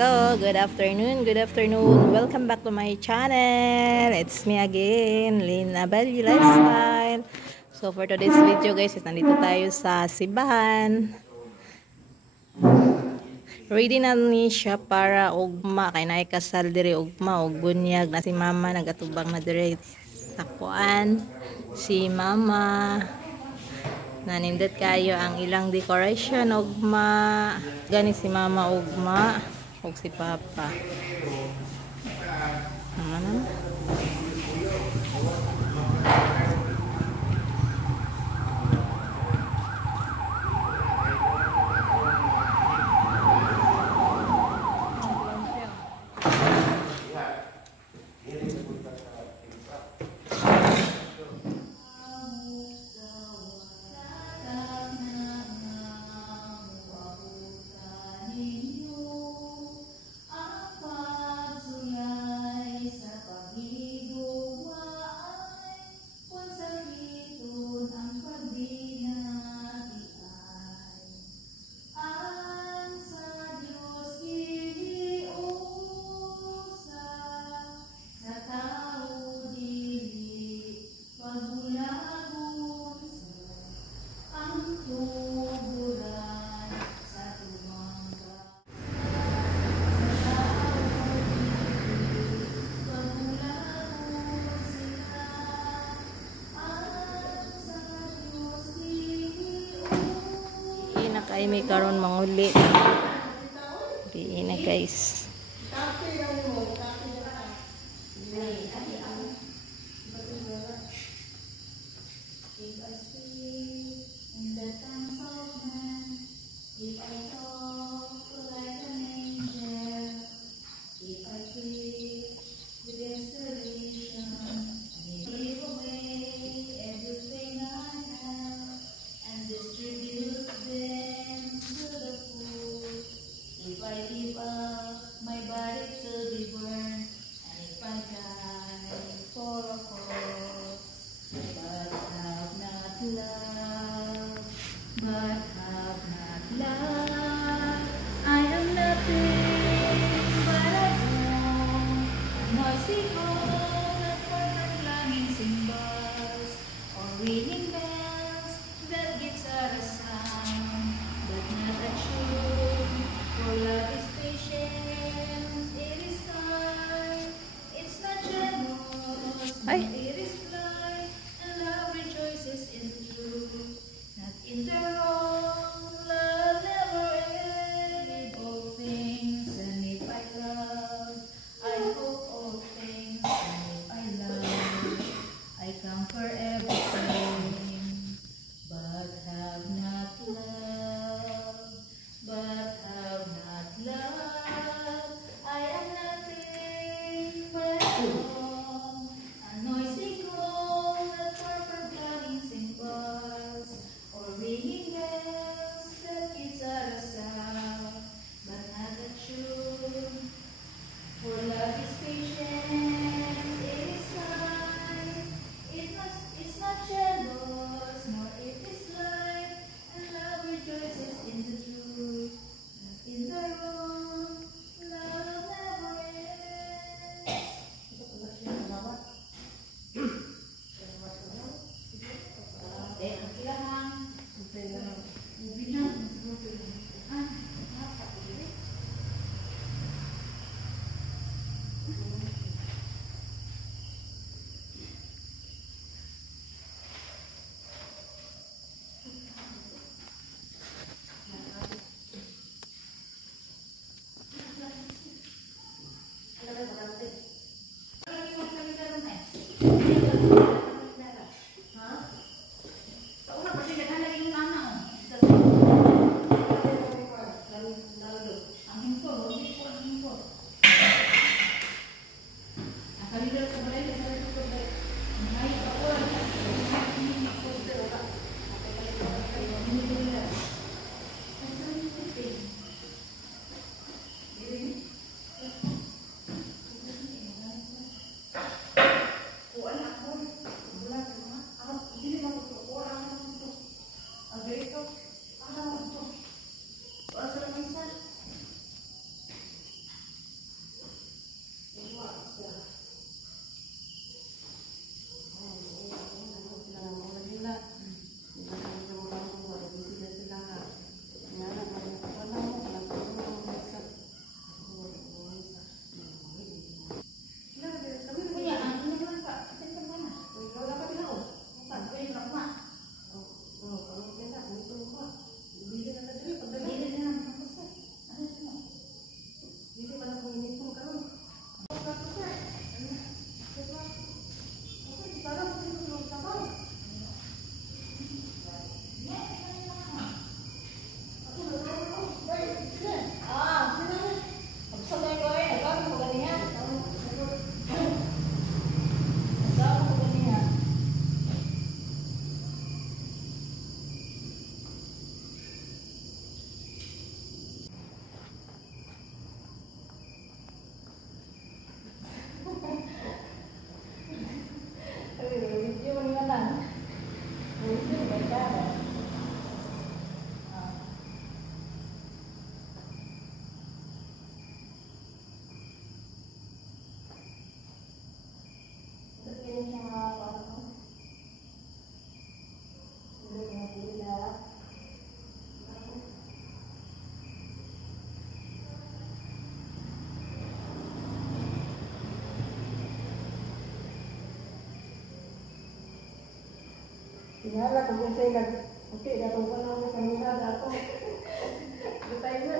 Hello, good afternoon, good afternoon. Welcome back to my channel. It's me again, Lina Belly Lifestyle. So for today's video guys, nandito tayo sa Sibahan. Ready na ni siya para ugma kay naay kasal diri ugma ug bunyag na si mama nagatubang na diri sa kuan. Si mama nanindot kayo ang ilang decoration ugma. Gani si mama ugma ug si papa. Ano? Kay may karon manguli. Di na guys. Ay. Tingala ko kung sa'yo okay, dato ko na mo kanina dato. Butay na.